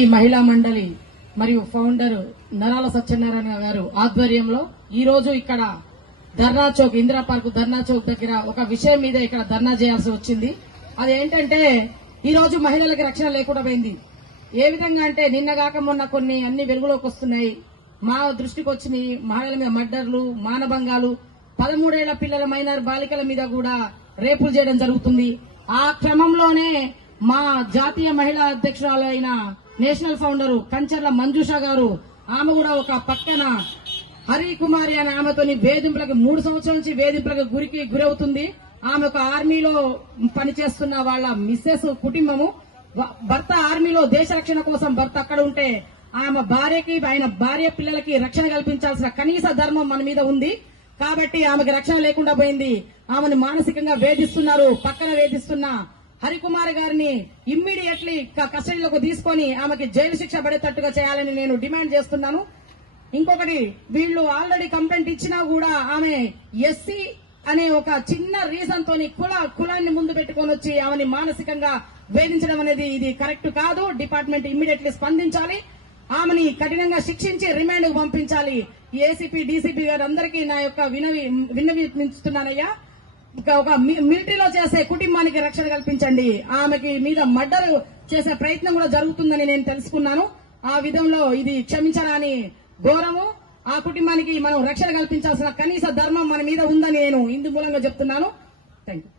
ఈ మహిళా మండలి మరియు ఫౌండర్ నరాల సత్యనారాయణ గారు ఆధ్వర్యంలో ఈ రోజు ఇక్కడ ధర్నా చౌక్ ఇందిరా పార్క్ ధర్నా చౌక్ దగ్గర ఒక విషయం మీద ఇక్కడ ధర్నా చేయాల్సి వచ్చింది. అదేంటంటే ఈ రోజు మహిళలకు రక్షణ లేకుండా పోయింది. ఏ విధంగా అంటే నిన్నగాక మొన్న కొన్ని అన్ని వెలుగులోకి వస్తున్నాయి. మా దృష్టికి వచ్చినాయి మహిళల మీద మర్డర్లు మానభంగాలు పదమూడేళ్ళ పిల్లల మైనర్ బాలికల మీద కూడా రేపులు చేయడం జరుగుతుంది. ఆ క్రమంలోనే మా జాతీయ మహిళా అధ్యక్షురాలైన నేషనల్ ఫౌండర్ కంచర్ల మంజుష గారు ఆమె కూడా ఒక పక్కన హరి కుమారి అనే ఆమెతోని వేధింపులకు మూడు సంవత్సరాల నుంచి వేధింపులకు గురికి గురవుతుంది. ఆమె ఒక ఆర్మీలో పనిచేస్తున్న వాళ్ళ మిస్సెస్ కుటుంబము భర్త ఆర్మీలో దేశ రక్షణ కోసం భర్త అక్కడ ఉంటే ఆమె భార్యకి ఆయన భార్య పిల్లలకి రక్షణ కల్పించాల్సిన కనీస ధర్మం మన మీద ఉంది. కాబట్టి ఆమెకి రక్షణ లేకుండా పోయింది. ఆమెను మానసికంగా వేధిస్తున్నారు పక్కన వేధిస్తున్న హరికుమార్ గారిని ఇమ్మీడియట్లీ కస్టడీలోకి తీసుకొని ఆమెకి జైలు శిక్ష పడేటట్టుగా చేయాలని నేను డిమాండ్ చేస్తున్నాను. ఇంకొకటి వీళ్ళు ఆల్రెడీ కంప్లైంట్ ఇచ్చినా కూడా ఆమె ఎస్సీ అనే ఒక చిన్న రీజన్ తోని కుల కులాన్ని ముందు పెట్టుకొని వచ్చి ఆమెని మానసికంగా వేధించడం అనేది ఇది కరెక్ట్ కాదు. డిపార్ట్మెంట్ ఇమ్మీడియట్లీ స్పందించాలి. ఆమెని కఠినంగా శిక్షించి రిమాండ్ పంపించాలి. ఏసీపీ డీసీపీ గారు అందరికీ నా యొక్క వినవి విన్నవిస్తున్నానయ్యా ఒక మిలిటరీలో చేసే కుటుంబానికి రక్షణ కల్పించండి. ఆమెకి మీద మర్డర్ చేసే ప్రయత్నం కూడా జరుగుతుందని నేను తెలుసుకున్నాను. ఆ విధంలో ఇది క్షమించరాని ఘోరము. ఆ కుటుంబానికి మనం రక్షణ కల్పించాల్సిన కనీస ధర్మం మన మీద ఉందని నేను ఇందు మూలంగా చెప్తున్నాను. Thank you